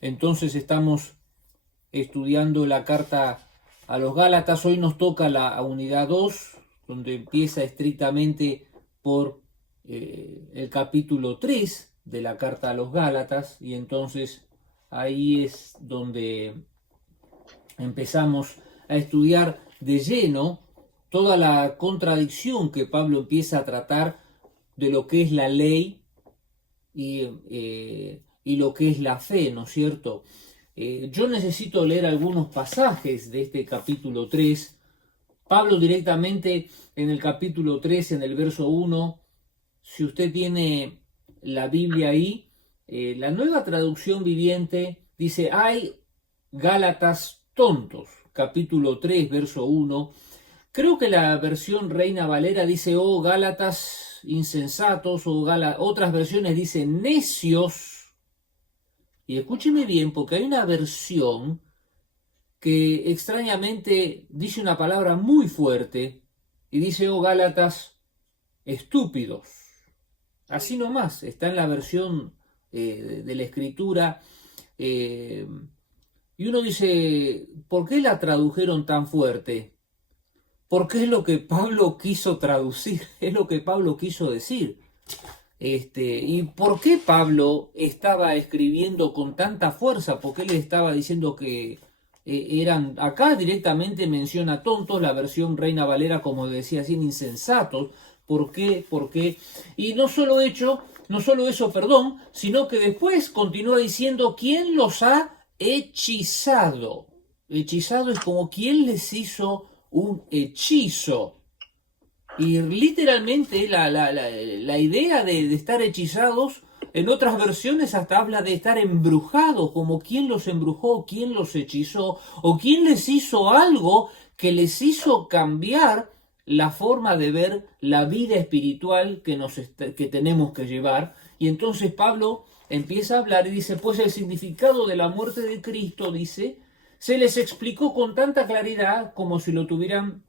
Entonces estamos estudiando la carta a los Gálatas. Hoy nos toca la unidad 2, donde empieza estrictamente por el capítulo 3 de la carta a los Gálatas, y entonces ahí es donde empezamos a estudiar de lleno toda la contradicción que Pablo empieza a tratar de lo que es la ley y lo que es la fe, ¿no es cierto? Yo necesito leer algunos pasajes de este capítulo 3. Pablo directamente en el capítulo 3, en el verso 1, si usted tiene la Biblia ahí, la Nueva Traducción Viviente dice: hay Gálatas tontos, capítulo 3, verso 1. Creo que la versión Reina Valera dice: oh Gálatas insensatos, o otras versiones dicen necios. Y escúcheme bien, porque hay una versión que extrañamente dice una palabra muy fuerte y dice: oh Gálatas estúpidos. Así nomás, está en la versión de la Escritura. Y uno dice: ¿por qué la tradujeron tan fuerte? Porque es lo que Pablo quiso traducir, es lo que Pablo quiso decir. ¿Y por qué Pablo estaba escribiendo con tanta fuerza? Porque él estaba diciendo que eran, acá directamente menciona tontos, la versión Reina Valera, como decía así, insensatos. ¿Por qué? ¿Por qué? Y no solo eso, perdón, sino que después continúa diciendo: ¿quién los ha hechizado? Hechizado es como quien les hizo un hechizo. Y literalmente la idea de estar hechizados, en otras versiones hasta habla de estar embrujados, como quien los embrujó, quien los hechizó, o quien les hizo algo que les hizo cambiar la forma de ver la vida espiritual que tenemos que llevar. Y entonces Pablo empieza a hablar y dice: pues el significado de la muerte de Cristo, dice, se les explicó con tanta claridad como si lo hubieran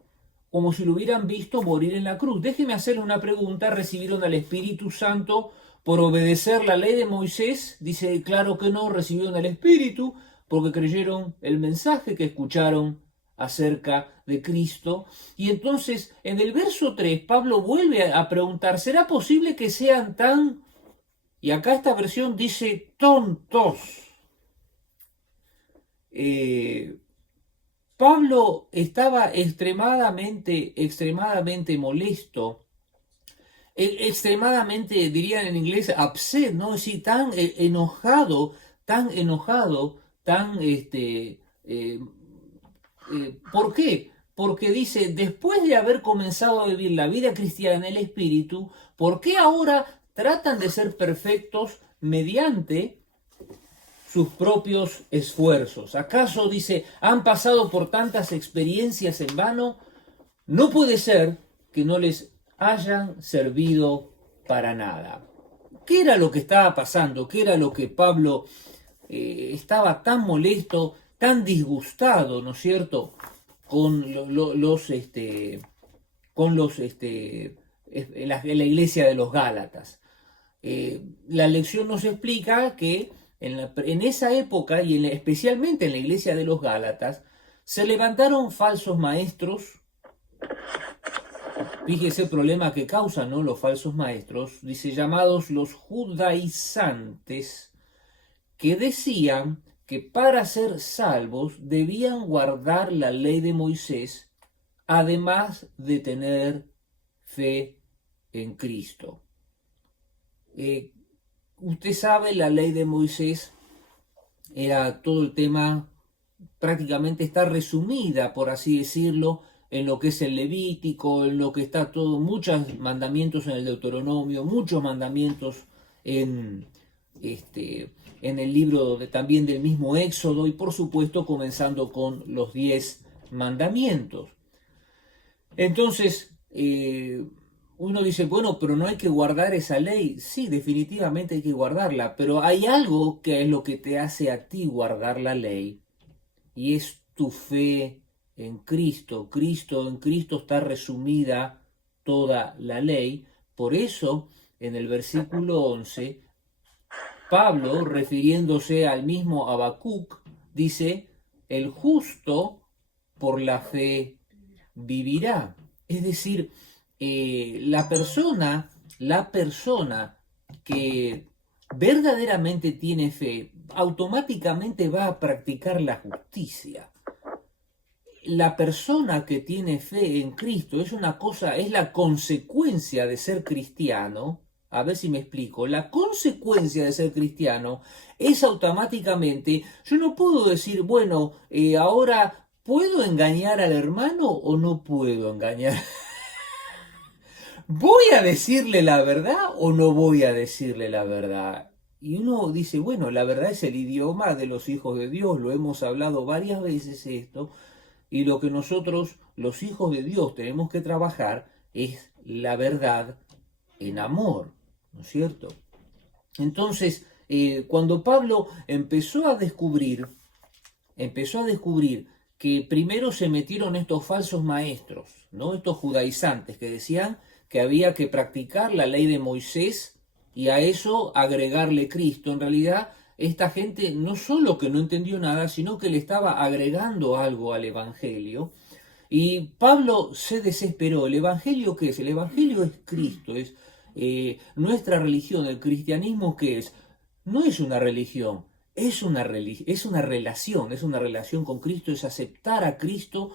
visto morir en la cruz. Déjeme hacerle una pregunta: ¿recibieron al Espíritu Santo por obedecer la ley de Moisés? Dice: claro que no, recibieron al Espíritu porque creyeron el mensaje que escucharon acerca de Cristo. Y entonces en el verso 3 Pablo vuelve a preguntar: ¿será posible que sean tan... Y acá esta versión dice tontos? Eh, Pablo estaba extremadamente molesto, extremadamente, dirían en inglés, upset, ¿no? Es decir, tan enojado, ¿por qué? Porque dice: después de haber comenzado a vivir la vida cristiana en el Espíritu, ¿por qué ahora tratan de ser perfectos mediante sus propios esfuerzos? ¿Acaso, dice, han pasado por tantas experiencias en vano? No puede ser que no les hayan servido para nada. ¿Qué era lo que estaba pasando? ¿Qué era lo que Pablo estaba tan molesto, tan disgustado, ¿no es cierto?, con en la iglesia de los Gálatas. La lección nos explica que en esa época, y especialmente en la iglesia de los Gálatas, se levantaron falsos maestros. Fíjese el problema que causan, ¿no?, los falsos maestros, dice, llamados los judaizantes, que decían que para ser salvos debían guardar la ley de Moisés, además de tener fe en Cristo. Usted sabe, la ley de Moisés era todo el tema, prácticamente está resumida, por así decirlo, en lo que es el Levítico, en lo que está todo, muchos mandamientos en el Deuteronomio, muchos mandamientos en, en el libro también del mismo Éxodo, y por supuesto comenzando con los 10 mandamientos. Entonces, uno dice: bueno, pero no hay que guardar esa ley. Sí, definitivamente hay que guardarla, pero hay algo que es lo que te hace a ti guardar la ley, y es tu fe en Cristo. En Cristo está resumida toda la ley. Por eso, en el versículo 11, Pablo, refiriéndose al mismo Habacuc, dice, el justo por la fe vivirá. Es decir, la persona que verdaderamente tiene fe, automáticamente va a practicar la justicia. La persona que tiene fe en Cristo es una cosa, es la consecuencia de ser cristiano. A ver si me explico. La consecuencia de ser cristiano es automáticamente, yo no puedo decir, bueno, ahora ¿puedo engañar al hermano o no puedo engañar? ¿Voy a decirle la verdad o no voy a decirle la verdad? Y uno dice, bueno, la verdad es el idioma de los hijos de Dios, lo hemos hablado varias veces esto, y lo que nosotros, los hijos de Dios, tenemos que trabajar es la verdad en amor, ¿no es cierto? Entonces, cuando Pablo empezó a descubrir que primero se metieron estos falsos maestros, ¿no? Estos judaizantes que decían que había que practicar la ley de Moisés y a eso agregarle Cristo. En realidad, esta gente no solo que no entendió nada, sino que le estaba agregando algo al Evangelio. Y Pablo se desesperó. ¿El Evangelio qué es? El Evangelio es Cristo, es nuestra religión. El cristianismo, ¿qué es? No es una religión, es una es una relación con Cristo, es aceptar a Cristo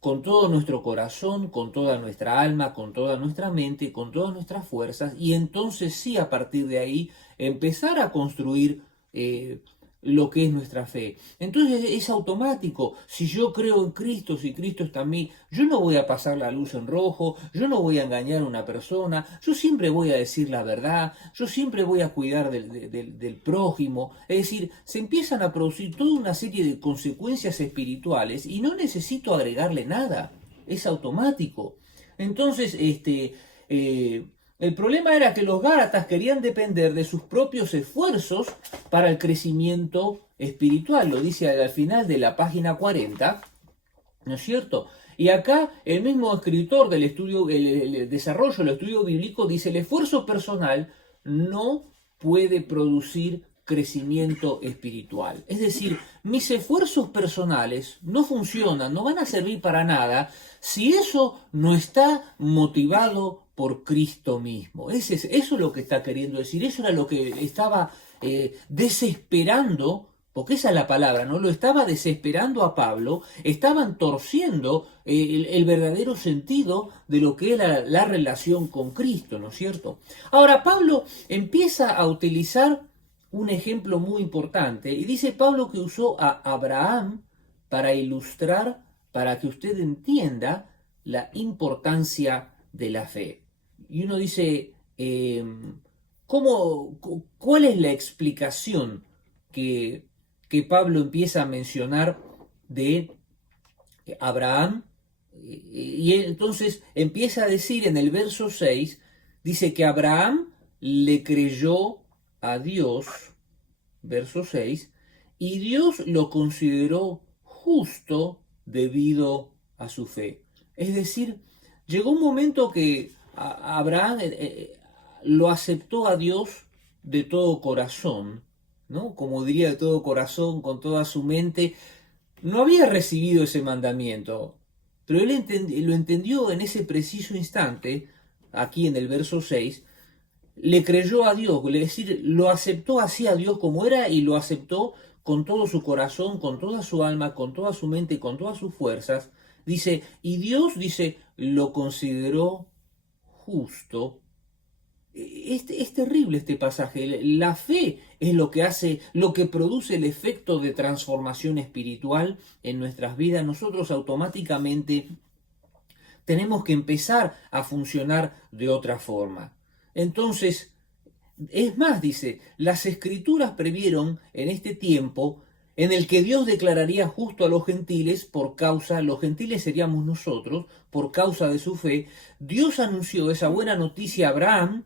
con todo nuestro corazón, con toda nuestra alma, con toda nuestra mente, con todas nuestras fuerzas, y entonces sí, a partir de ahí, empezar a construir lo que es nuestra fe. Entonces es automático. Si yo creo en Cristo, si Cristo está en mí, yo no voy a pasar la luz en rojo, yo no voy a engañar a una persona, yo siempre voy a decir la verdad, yo siempre voy a cuidar del prójimo. Es decir, se empiezan a producir toda una serie de consecuencias espirituales y no necesito agregarle nada, es automático. Entonces, el problema era que los Gálatas querían depender de sus propios esfuerzos para el crecimiento espiritual. Lo dice al final de la página 40, ¿no es cierto? Y acá el mismo escritor del estudio, el desarrollo, el estudio bíblico, dice: el esfuerzo personal no puede producir crecimiento espiritual. Es decir, mis esfuerzos personales no funcionan, no van a servir para nada si eso no está motivado por Cristo mismo. Eso es lo que está queriendo decir, eso era lo que estaba desesperando, porque esa es la palabra, ¿no? Lo estaba desesperando a Pablo, estaban torciendo el verdadero sentido de lo que era la relación con Cristo, ¿no es cierto? Ahora, Pablo empieza a utilizar un ejemplo muy importante, y dice Pablo que usó a Abraham para ilustrar, para que usted entienda la importancia de la fe. Y uno dice, ¿cuál es la explicación que Pablo empieza a mencionar de Abraham? Y entonces empieza a decir en el verso 6, dice que Abraham le creyó a Dios, verso 6, y Dios lo consideró justo debido a su fe. Es decir, llegó un momento que Abraham lo aceptó a Dios de todo corazón, ¿no? Como diría, de todo corazón, con toda su mente. No había recibido ese mandamiento, pero él lo entendió en ese preciso instante, aquí en el verso 6, le creyó a Dios, es decir, lo aceptó así a Dios como era, y lo aceptó con todo su corazón, con toda su alma, con toda su mente, con todas sus fuerzas. Dice, y Dios, dice, lo consideró justo. Es terrible este pasaje. La fe es lo que hace, lo que produce el efecto de transformación espiritual en nuestras vidas. Nosotros automáticamente tenemos que empezar a funcionar de otra forma. Entonces, es más, dice, las escrituras previeron en este tiempo en el que Dios declararía justo a los gentiles por causa, los gentiles seríamos nosotros, por causa de su fe. Dios anunció esa buena noticia a Abraham,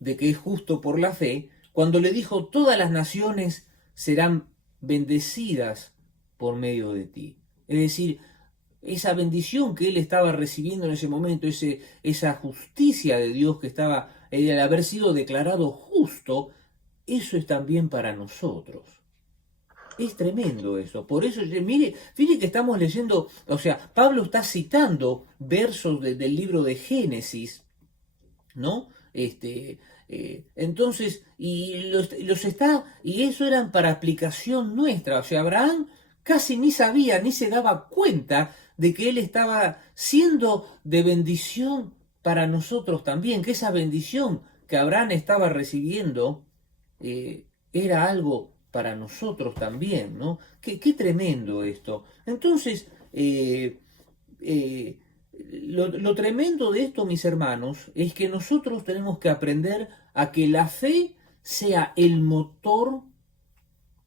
de que es justo por la fe, cuando le dijo: todas las naciones serán bendecidas por medio de ti. Es decir, esa bendición que él estaba recibiendo en ese momento, esa justicia de Dios que estaba, el haber sido declarado justo, eso es también para nosotros. Es tremendo eso. Por eso, mire que estamos leyendo, o sea, Pablo está citando versos del libro de Génesis, ¿no? Entonces, y los está, y eso eran para aplicación nuestra. O sea, Abraham casi ni sabía, ni se daba cuenta de que él estaba siendo de bendición para nosotros también, que esa bendición que Abraham estaba recibiendo era algo para nosotros también, ¿no? Qué tremendo esto. Entonces, eh, lo tremendo de esto, mis hermanos, es que nosotros tenemos que aprender a que la fe sea el motor,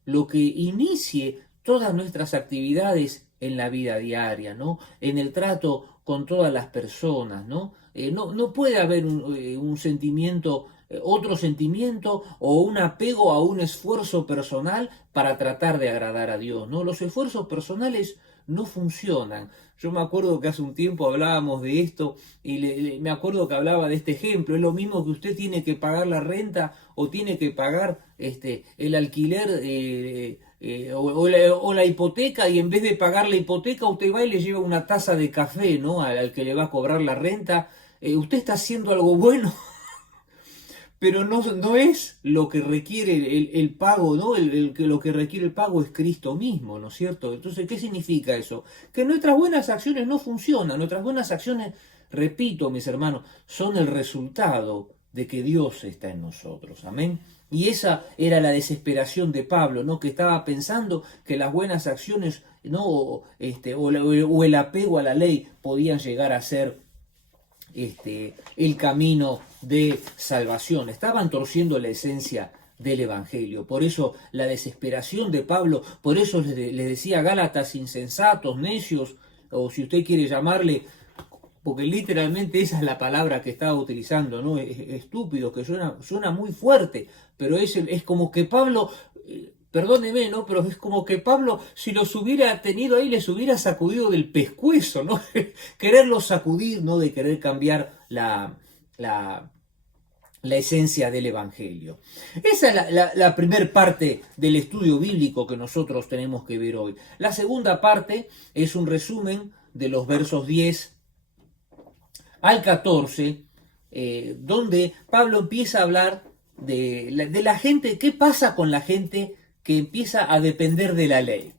lo que inicie todas nuestras actividades en la vida diaria, ¿no? En el trato con todas las personas, ¿no? No puede haber un sentimiento, otro sentimiento o un apego a un esfuerzo personal para tratar de agradar a Dios, ¿no? Los esfuerzos personales no funcionan. Yo me acuerdo que hace un tiempo hablábamos de esto y me acuerdo que hablaba de este ejemplo. Es lo mismo que usted tiene que pagar la renta o tiene que pagar el alquiler o la hipoteca, y en vez de pagar la hipoteca usted va y le lleva una taza de café, ¿no? Al que le va a cobrar la renta. Usted está haciendo algo bueno, pero no es lo que requiere el pago, ¿no? Lo que requiere el pago es Cristo mismo, ¿no es cierto? Entonces, ¿qué significa eso? Que nuestras buenas acciones no funcionan. Nuestras buenas acciones, repito, mis hermanos, son el resultado de que Dios está en nosotros. Amén. Y esa era la desesperación de Pablo, ¿no? Que estaba pensando que las buenas acciones, ¿no? O el apego a la ley podían llegar a ser el camino de salvación. Estaban torciendo la esencia del Evangelio. Por eso la desesperación de Pablo, por eso les decía Gálatas insensatos, necios, o si usted quiere llamarle, porque literalmente esa es la palabra que estaba utilizando, ¿no? Estúpido, que suena muy fuerte, pero es como que Pablo, perdóneme, ¿no? Pero es como que Pablo, si los hubiera tenido ahí, les hubiera sacudido del pescuezo, ¿no? Quererlos sacudir, ¿no? De querer cambiar la esencia del Evangelio. Esa es la primera parte del estudio bíblico que nosotros tenemos que ver hoy. La segunda parte es un resumen de los versos 10 al 14, donde Pablo empieza a hablar de la gente, qué pasa con la gente que empieza a depender de la ley.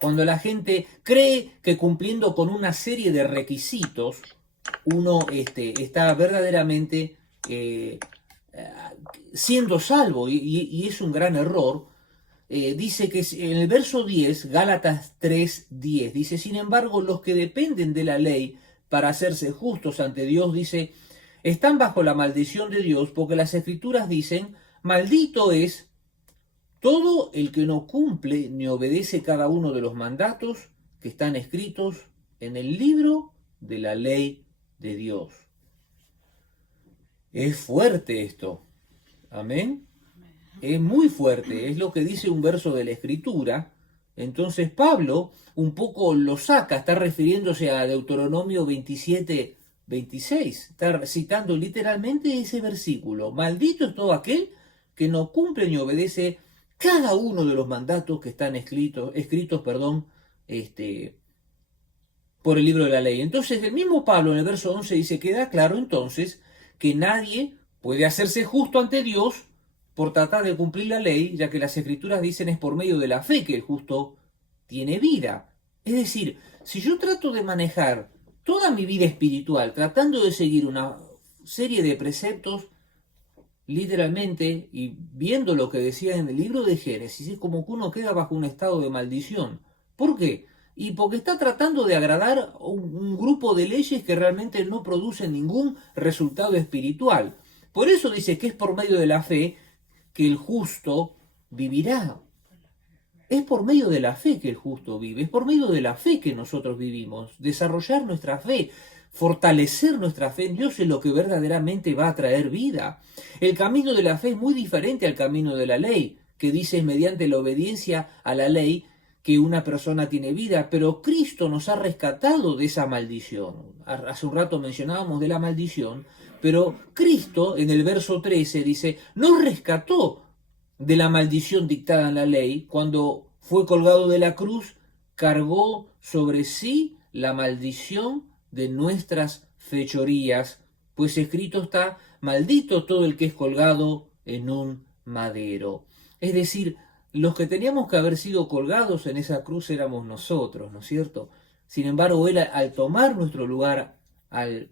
Cuando la gente cree que cumpliendo con una serie de requisitos, uno está verdaderamente siendo salvo, y es un gran error. Dice que en el verso 10, Gálatas 3:10, dice: sin embargo, los que dependen de la ley para hacerse justos ante Dios, dice, están bajo la maldición de Dios, porque las Escrituras dicen: maldito es todo el que no cumple ni obedece cada uno de los mandatos que están escritos en el libro de la ley de Dios. Es fuerte esto. Amén. Es muy fuerte, es lo que dice un verso de la Escritura. Entonces Pablo un poco lo saca, está refiriéndose a Deuteronomio 27:26, está citando literalmente ese versículo. Maldito es todo aquel que no cumple ni obedece cada uno de los mandatos que están escritos, por el libro de la ley. Entonces el mismo Pablo en el verso 11 dice: queda claro entonces que nadie puede hacerse justo ante Dios por tratar de cumplir la ley, ya que las Escrituras dicen es por medio de la fe que el justo tiene vida. Es decir, si yo trato de manejar toda mi vida espiritual tratando de seguir una serie de preceptos, literalmente, y viendo lo que decía en el libro de Génesis, es como que uno queda bajo un estado de maldición. ¿Por qué? Y porque está tratando de agradar a un grupo de leyes que realmente no producen ningún resultado espiritual. Por eso dice que es por medio de la fe que el justo vivirá. Es por medio de la fe que el justo vive, es por medio de la fe que nosotros vivimos. Desarrollar nuestra fe, fortalecer nuestra fe en Dios es lo que verdaderamente va a traer vida. El camino de la fe es muy diferente al camino de la ley, que dice mediante la obediencia a la ley que una persona tiene vida, pero Cristo nos ha rescatado de esa maldición. Hace un rato mencionábamos de la maldición, pero Cristo en el verso 13 dice, nos rescató de la maldición dictada en la ley, cuando fue colgado de la cruz, cargó sobre sí la maldición de nuestras fechorías, pues escrito está, maldito todo el que es colgado en un madero. Es decir, los que teníamos que haber sido colgados en esa cruz éramos nosotros, ¿no es cierto? Sin embargo, Él al tomar nuestro lugar, al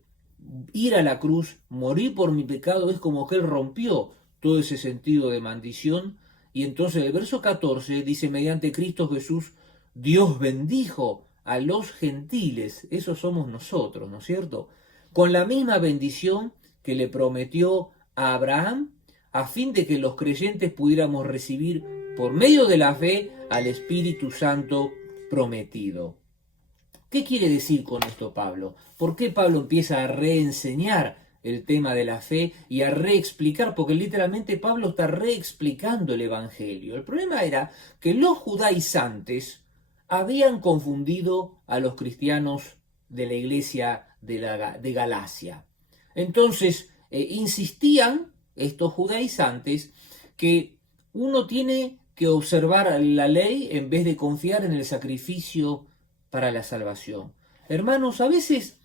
ir a la cruz, morir por mi pecado, es como que Él rompió todo ese sentido de maldición. Y entonces el verso 14 dice, mediante Cristo Jesús, Dios bendijo a los gentiles, esos somos nosotros, ¿no es cierto? Con la misma bendición que le prometió a Abraham, a fin de que los creyentes pudiéramos recibir por medio de la fe al Espíritu Santo prometido. ¿Qué quiere decir con esto Pablo? ¿Por qué Pablo empieza a reenseñar el tema de la fe y a reexplicar? Porque literalmente Pablo está reexplicando el Evangelio. El problema era que los judaizantes habían confundido a los cristianos de la iglesia de Galacia. Entonces, insistían estos judaizantes que uno tiene que observar la ley en vez de confiar en el sacrificio para la salvación. Hermanos, a veces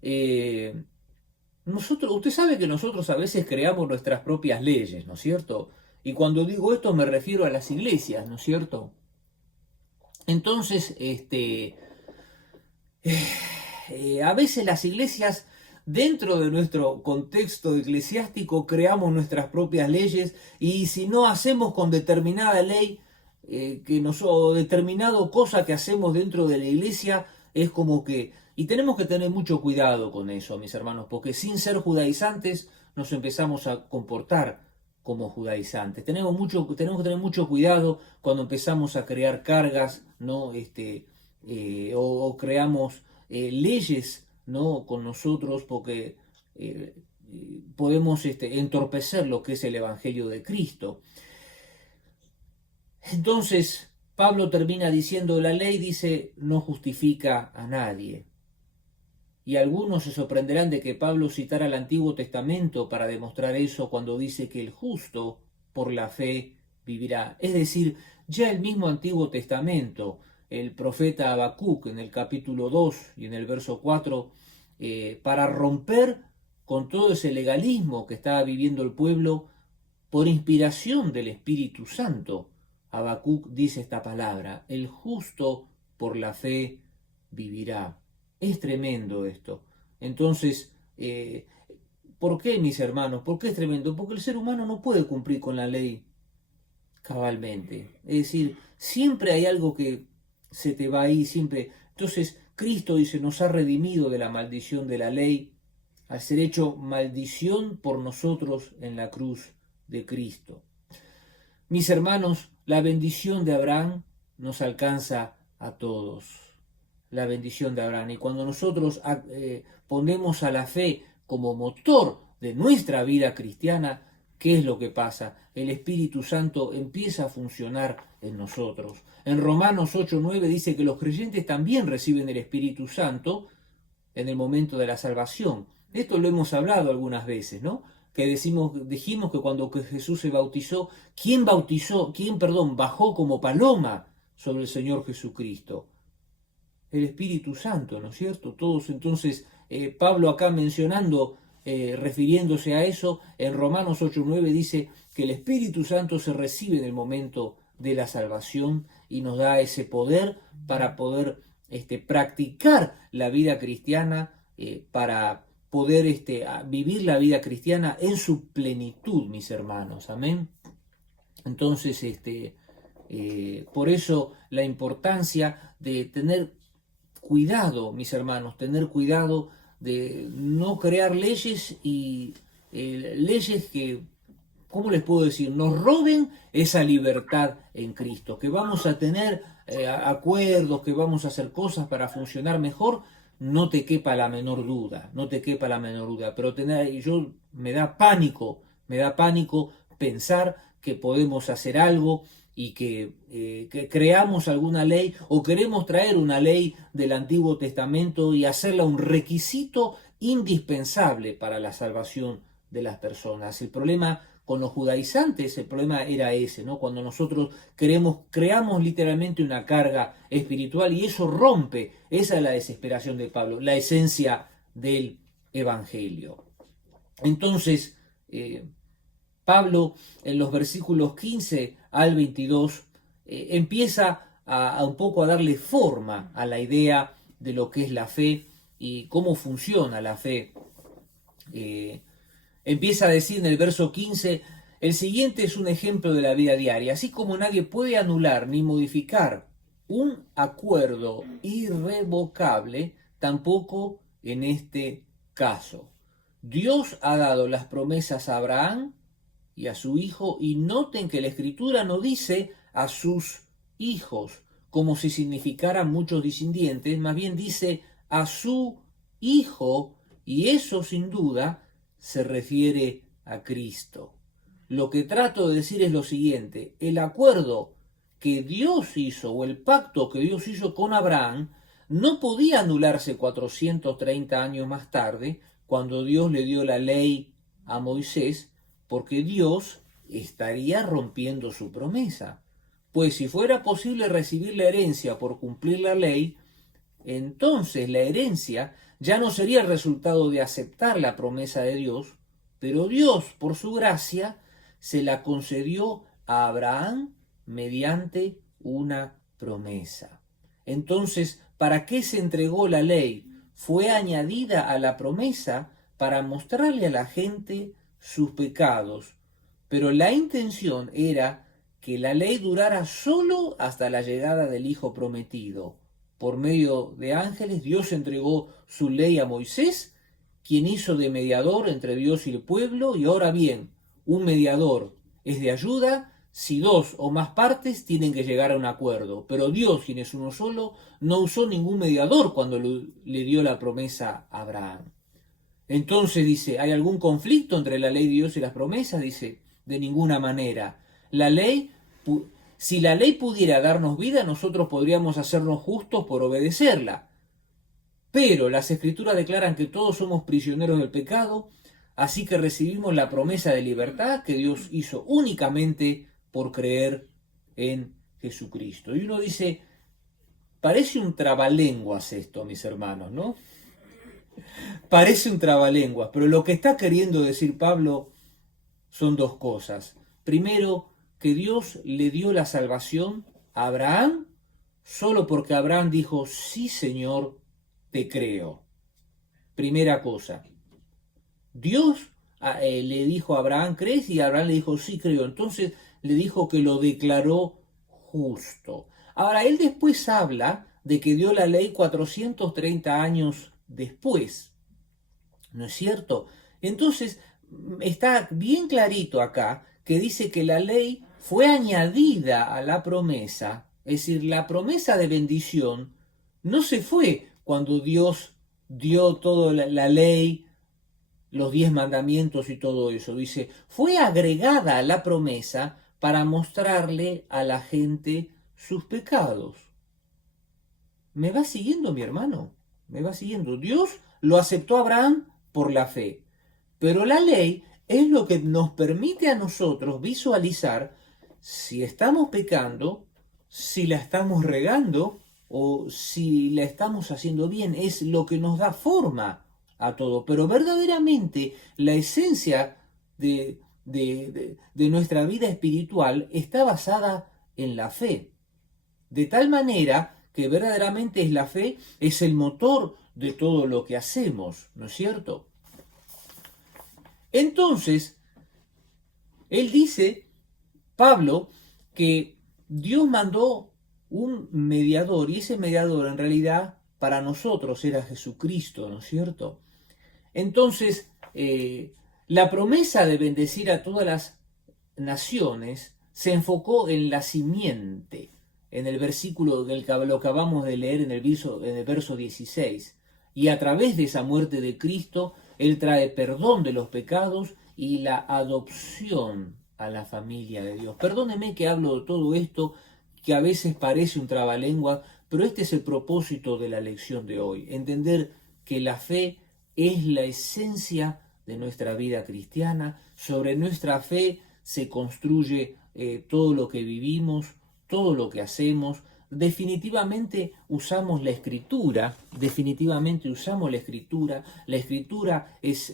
usted sabe que nosotros a veces creamos nuestras propias leyes, ¿no es cierto? Y cuando digo esto me refiero a las iglesias, ¿no es cierto? Entonces, a veces las iglesias, dentro de nuestro contexto eclesiástico, creamos nuestras propias leyes y si no hacemos con determinada ley, o determinado cosa que hacemos dentro de la iglesia, es como que... Y tenemos que tener mucho cuidado con eso, mis hermanos, porque sin ser judaizantes nos empezamos a comportar como judaizantes. Tenemos que tener mucho cuidado cuando empezamos a crear cargas, ¿no? O creamos leyes, ¿no? Con nosotros, porque podemos entorpecer lo que es el Evangelio de Cristo. Entonces, Pablo termina diciendo, la ley dice, no justifica a nadie. Y algunos se sorprenderán de que Pablo citara el Antiguo Testamento para demostrar eso cuando dice que el justo por la fe vivirá. Es decir, ya el mismo Antiguo Testamento, el profeta Habacuc en el capítulo 2 y en el verso 4, para romper con todo ese legalismo que estaba viviendo el pueblo, por inspiración del Espíritu Santo, Habacuc dice esta palabra, el justo por la fe vivirá. Es tremendo esto. Entonces, ¿por qué, mis hermanos? ¿Por qué es tremendo? Porque el ser humano no puede cumplir con la ley cabalmente. Es decir, siempre hay algo que se te va ahí, siempre. Entonces, Cristo dice, nos ha redimido de la maldición de la ley, al ser hecho maldición por nosotros en la cruz de Cristo. Mis hermanos, la bendición de Abraham nos alcanza a todos. La bendición de Abraham. Y cuando nosotros ponemos a la fe como motor de nuestra vida cristiana, ¿qué es lo que pasa? El Espíritu Santo empieza a funcionar en nosotros. En Romanos 8:9 dice que los creyentes también reciben el Espíritu Santo en el momento de la salvación. Esto lo hemos hablado algunas veces, ¿no? Que dijimos que cuando Jesús se bautizó, ¿quién bajó como paloma sobre el Señor Jesucristo? El Espíritu Santo, ¿no es cierto? Todos entonces, Pablo acá mencionando, refiriéndose a eso, en Romanos 8:9 dice que el Espíritu Santo se recibe en el momento de la salvación y nos da ese poder para poder practicar la vida cristiana, para poder vivir la vida cristiana en su plenitud, mis hermanos. Amén. Entonces, por eso la importancia de tener cuidado, mis hermanos, tener cuidado de no crear leyes y leyes que, ¿cómo les puedo decir?, nos roben esa libertad en Cristo, que vamos a tener acuerdos, que vamos a hacer cosas para funcionar mejor, no te quepa la menor duda, no te quepa la menor duda, pero me da pánico pensar que podemos hacer algo y que creamos alguna ley o queremos traer una ley del Antiguo Testamento y hacerla un requisito indispensable para la salvación de las personas. El problema con los judaizantes el problema era ese, ¿no? Cuando nosotros creamos literalmente una carga espiritual y eso rompe, esa es la desesperación de Pablo, la esencia del Evangelio. Entonces, Pablo en los versículos 15 al 22 empieza a un poco a darle forma a la idea de lo que es la fe y cómo funciona la fe. Empieza a decir en el verso 15, el siguiente es un ejemplo de la vida diaria, así como nadie puede anular ni modificar un acuerdo irrevocable, tampoco en este caso. Dios ha dado las promesas a Abraham y a su hijo, y noten que la Escritura no dice a sus hijos, como si significaran muchos descendientes, más bien dice a su hijo, y eso sin duda se refiere a Cristo. Lo que trato de decir es lo siguiente, el acuerdo que Dios hizo, o el pacto que Dios hizo con Abraham, no podía anularse 430 años más tarde, cuando Dios le dio la ley a Moisés, porque Dios estaría rompiendo su promesa. Pues si fuera posible recibir la herencia por cumplir la ley, entonces la herencia ya no sería el resultado de aceptar la promesa de Dios, pero Dios, por su gracia, se la concedió a Abraham mediante una promesa. Entonces, ¿para qué se entregó la ley? Fue añadida a la promesa para mostrarle a la gente sus pecados, pero la intención era que la ley durara solo hasta la llegada del Hijo prometido. Por medio de ángeles, Dios entregó su ley a Moisés, quien hizo de mediador entre Dios y el pueblo, y ahora bien, un mediador es de ayuda si dos o más partes tienen que llegar a un acuerdo, pero Dios, quien es uno solo, no usó ningún mediador cuando le dio la promesa a Abraham. Entonces dice, ¿hay algún conflicto entre la ley de Dios y las promesas? Dice, de ninguna manera. Si la ley pudiera darnos vida, nosotros podríamos hacernos justos por obedecerla. Pero las Escrituras declaran que todos somos prisioneros del pecado, así que recibimos la promesa de libertad que Dios hizo únicamente por creer en Jesucristo. Y uno dice, parece un trabalenguas esto, mis hermanos, ¿no? Parece un trabalenguas, pero lo que está queriendo decir Pablo son dos cosas. Primero, que Dios le dio la salvación a Abraham solo porque Abraham dijo, sí Señor, te creo. Primera cosa. Dios le dijo a Abraham, ¿crees? Y Abraham le dijo, sí creo. Entonces le dijo que lo declaró justo. Ahora, él después habla de que dio la ley 430 años después. ¿No es cierto? Entonces, está bien clarito acá que dice que la ley fue añadida a la promesa, es decir, la promesa de bendición no se fue cuando Dios dio toda la ley, los 10 mandamientos y todo eso. Dice, fue agregada a la promesa para mostrarle a la gente sus pecados. ¿Me va siguiendo, mi hermano? ¿Me va siguiendo? Dios lo aceptó a Abraham por la fe. Pero la ley es lo que nos permite a nosotros visualizar si estamos pecando, si la estamos regando o si la estamos haciendo bien. Es lo que nos da forma a todo. Pero verdaderamente la esencia de nuestra vida espiritual está basada en la fe. De tal manera que verdaderamente es la fe, es el motor de todo lo que hacemos, ¿no es cierto? Entonces, él dice, Pablo, que Dios mandó un mediador, y ese mediador en realidad para nosotros era Jesucristo, ¿no es cierto? Entonces, la promesa de bendecir a todas las naciones se enfocó en la simiente, en el versículo del que lo acabamos de leer en el verso 16. Y a través de esa muerte de Cristo, Él trae perdón de los pecados y la adopción a la familia de Dios. Perdóneme que hablo de todo esto, que a veces parece un trabalengua, pero este es el propósito de la lección de hoy. Entender que la fe es la esencia de nuestra vida cristiana. Sobre nuestra fe se construye todo lo que vivimos, todo lo que hacemos. Definitivamente usamos la escritura, la escritura es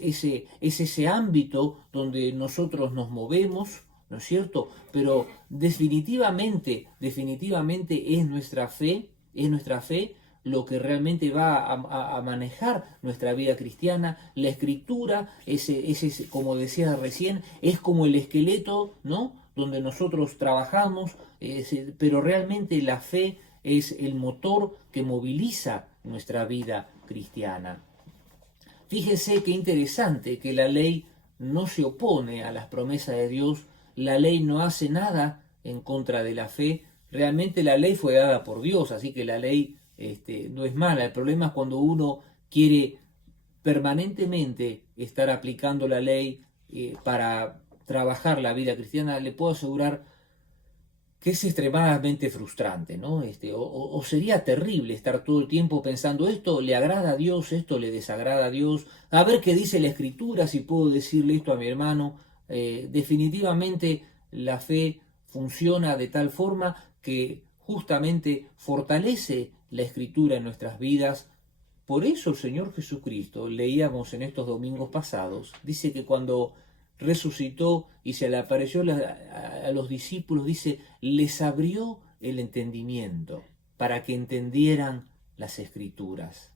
ese ámbito donde nosotros nos movemos, ¿no es cierto? Pero definitivamente es nuestra fe lo que realmente va a manejar nuestra vida cristiana. La escritura, como decía recién, es como el esqueleto, ¿no? Donde nosotros trabajamos, pero realmente la fe es el motor que moviliza nuestra vida cristiana. Fíjese qué interesante que la ley no se opone a las promesas de Dios, la ley no hace nada en contra de la fe, realmente la ley fue dada por Dios, así que la ley no es mala. El problema es cuando uno quiere permanentemente estar aplicando la ley para trabajar la vida cristiana. Le puedo asegurar que es extremadamente frustrante, ¿no? O sería terrible estar todo el tiempo pensando, esto le agrada a Dios, esto le desagrada a Dios, a ver qué dice la Escritura, si puedo decirle esto a mi hermano. Definitivamente la fe funciona de tal forma que justamente fortalece la Escritura en nuestras vidas. Por eso el Señor Jesucristo, leíamos en estos domingos pasados, dice que cuando resucitó y se le apareció a los discípulos, dice, les abrió el entendimiento para que entendieran las Escrituras.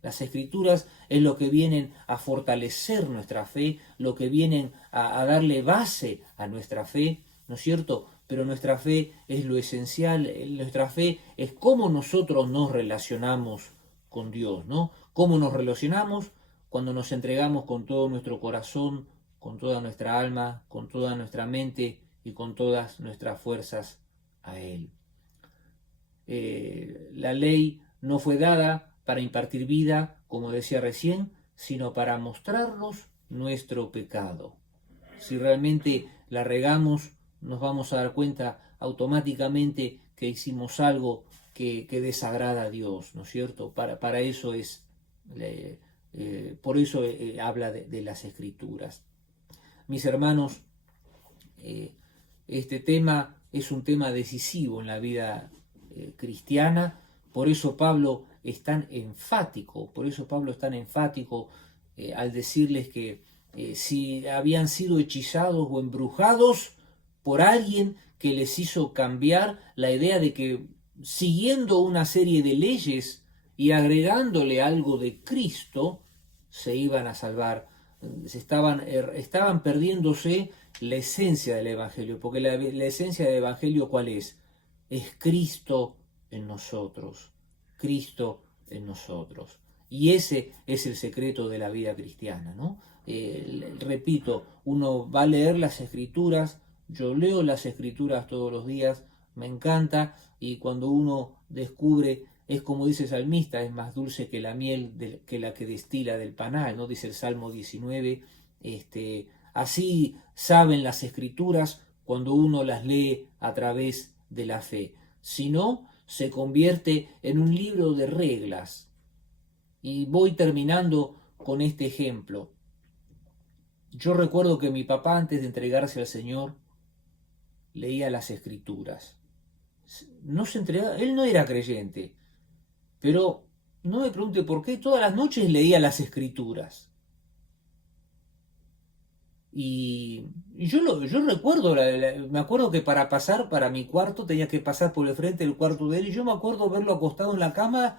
Las Escrituras es lo que vienen a fortalecer nuestra fe, lo que vienen a darle base a nuestra fe, ¿no es cierto? Pero nuestra fe es lo esencial, nuestra fe es cómo nosotros nos relacionamos con Dios, ¿no? Cómo nos relacionamos cuando nos entregamos con todo nuestro corazón, con toda nuestra alma, con toda nuestra mente y con todas nuestras fuerzas a Él. La ley no fue dada para impartir vida, como decía recién, sino para mostrarnos nuestro pecado. Si realmente la regamos, nos vamos a dar cuenta automáticamente que hicimos algo que desagrada a Dios, ¿no es cierto? Para eso es, por eso habla de las Escrituras. Mis hermanos, este tema es un tema decisivo en la vida cristiana, por eso Pablo es tan enfático, al decirles que si habían sido hechizados o embrujados por alguien que les hizo cambiar la idea de que siguiendo una serie de leyes y agregándole algo de Cristo, se iban a salvar. Estaban perdiéndose la esencia del Evangelio, porque la esencia del Evangelio, ¿cuál es? Es Cristo en nosotros, Cristo en nosotros. Y ese es el secreto de la vida cristiana, ¿no? Repito, uno va a leer las Escrituras, yo leo las Escrituras todos los días, me encanta, y cuando uno descubre, es como dice el salmista, es más dulce que la miel que la que destila del panal, ¿no? Dice el Salmo 19, así saben las Escrituras cuando uno las lee a través de la fe. Si no, se convierte en un libro de reglas. Y voy terminando con este ejemplo. Yo recuerdo que mi papá, antes de entregarse al Señor, leía las Escrituras. No se entregaba, él no era creyente, pero no me pregunte por qué, todas las noches leía las Escrituras. Y yo recuerdo, me acuerdo que para pasar para mi cuarto tenía que pasar por el frente del cuarto de él, y yo me acuerdo verlo acostado en la cama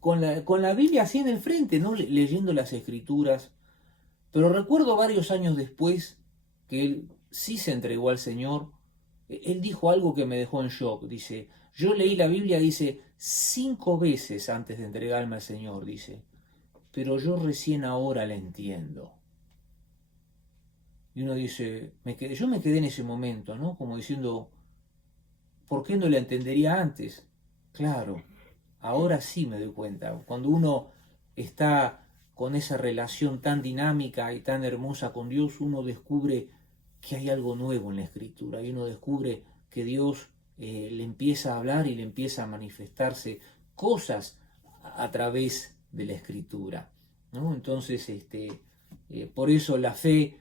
con la Biblia así en el frente, ¿no? Leyendo las Escrituras. Pero recuerdo varios años después que él sí se entregó al Señor. Él dijo algo que me dejó en shock. Dice, yo leí la Biblia, dice, 5 veces antes de entregarme al Señor, dice, pero yo recién ahora la entiendo. Y uno dice, yo me quedé en ese momento, ¿no? Como diciendo, ¿por qué no la entendería antes? Claro, ahora sí me doy cuenta. Cuando uno está con esa relación tan dinámica y tan hermosa con Dios, uno descubre que hay algo nuevo en la Escritura y uno descubre que Dios le empieza a hablar y le empieza a manifestarse cosas a través de la Escritura, ¿no? Entonces, Por eso la fe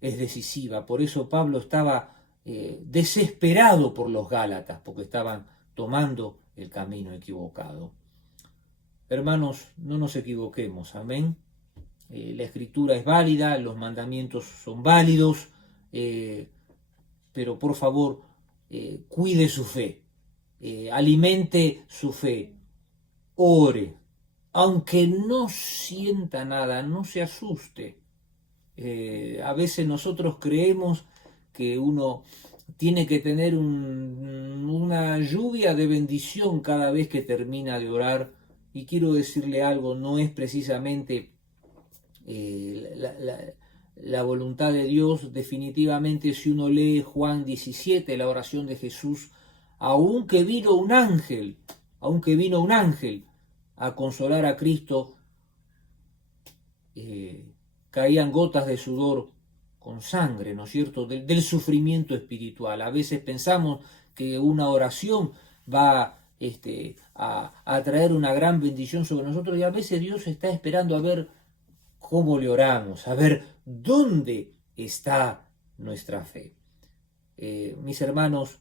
es decisiva, por eso Pablo estaba desesperado por los Gálatas, porque estaban tomando el camino equivocado. Hermanos, no nos equivoquemos, amén. La escritura es válida, los mandamientos son válidos, pero por favor, cuide su fe, alimente su fe, ore, aunque no sienta nada, no se asuste. A veces nosotros creemos que uno tiene que tener una lluvia de bendición cada vez que termina de orar, y quiero decirle algo, no es precisamente la voluntad de Dios. Definitivamente, si uno lee Juan 17, la oración de Jesús, aunque vino un ángel a consolar a Cristo, caían gotas de sudor con sangre, ¿no es cierto?, del sufrimiento espiritual. A veces pensamos que una oración va a traer una gran bendición sobre nosotros, y a veces Dios está esperando a ver cómo le oramos, a ver dónde está nuestra fe. Mis hermanos,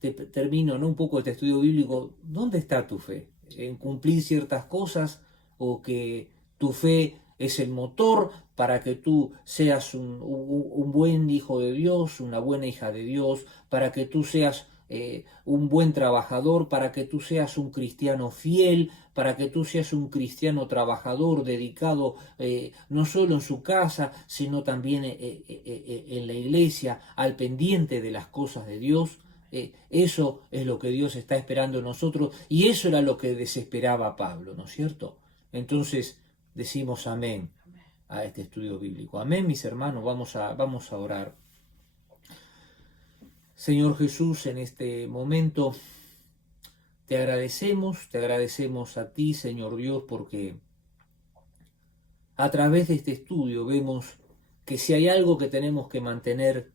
termino, ¿no?, un poco este estudio bíblico. ¿Dónde está tu fe? ¿En cumplir ciertas cosas, o que tu fe es el motor para que tú seas un buen hijo de Dios, una buena hija de Dios, para que tú seas un buen trabajador, para que tú seas un cristiano fiel, para que tú seas un cristiano trabajador, dedicado no solo en su casa, sino también en la iglesia, al pendiente de las cosas de Dios? Eso es lo que Dios está esperando en nosotros, y eso era lo que desesperaba Pablo, ¿no es cierto? Entonces decimos amén a este estudio bíblico. Amén, mis hermanos, vamos a orar. Señor Jesús, en este momento te agradecemos a ti, Señor Dios, porque a través de este estudio vemos que si hay algo que tenemos que mantener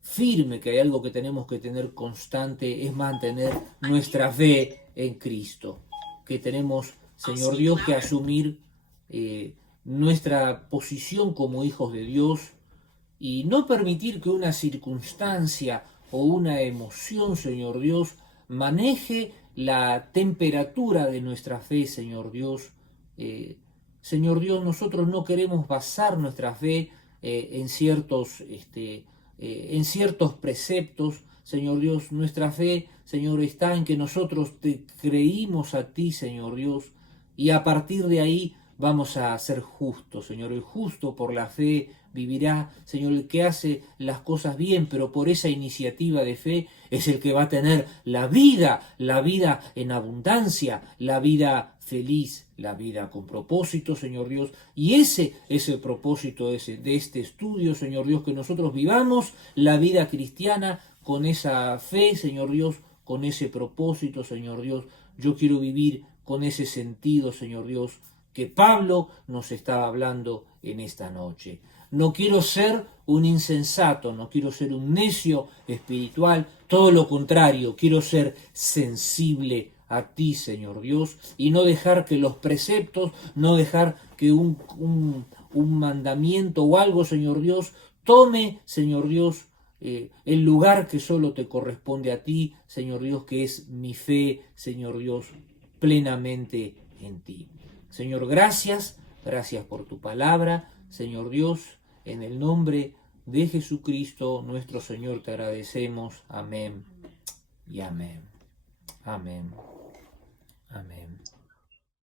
firme, que hay algo que tenemos que tener constante, es mantener nuestra fe en Cristo. Que tenemos, Señor Dios, que asumir nuestra posición como hijos de Dios, y no permitir que una circunstancia o una emoción, Señor Dios, maneje la temperatura de nuestra fe, Señor Dios. Señor Dios, nosotros no queremos basar nuestra fe en ciertos preceptos. Señor Dios, nuestra fe, Señor, está en que nosotros te creímos a ti, Señor Dios, y a partir de ahí vamos a ser justos, Señor. El justo por la fe vivirá, Señor. El que hace las cosas bien, pero por esa iniciativa de fe, es el que va a tener la vida en abundancia, la vida feliz, la vida con propósito, Señor Dios. Y ese es el propósito de este estudio, Señor Dios, que nosotros vivamos la vida cristiana con esa fe, Señor Dios, con ese propósito, Señor Dios. Yo quiero vivir con ese sentido, Señor Dios, que Pablo nos estaba hablando en esta noche. No quiero ser un insensato, no quiero ser un necio espiritual, todo lo contrario, quiero ser sensible a ti, Señor Dios, y no dejar que los preceptos, no dejar que un mandamiento o algo, Señor Dios, tome, Señor Dios, el lugar que solo te corresponde a ti, Señor Dios, que es mi fe, Señor Dios, plenamente en ti. Señor, gracias por tu palabra, Señor Dios, en el nombre de Jesucristo, nuestro Señor, te agradecemos. Amén y amén. Amén. Amén.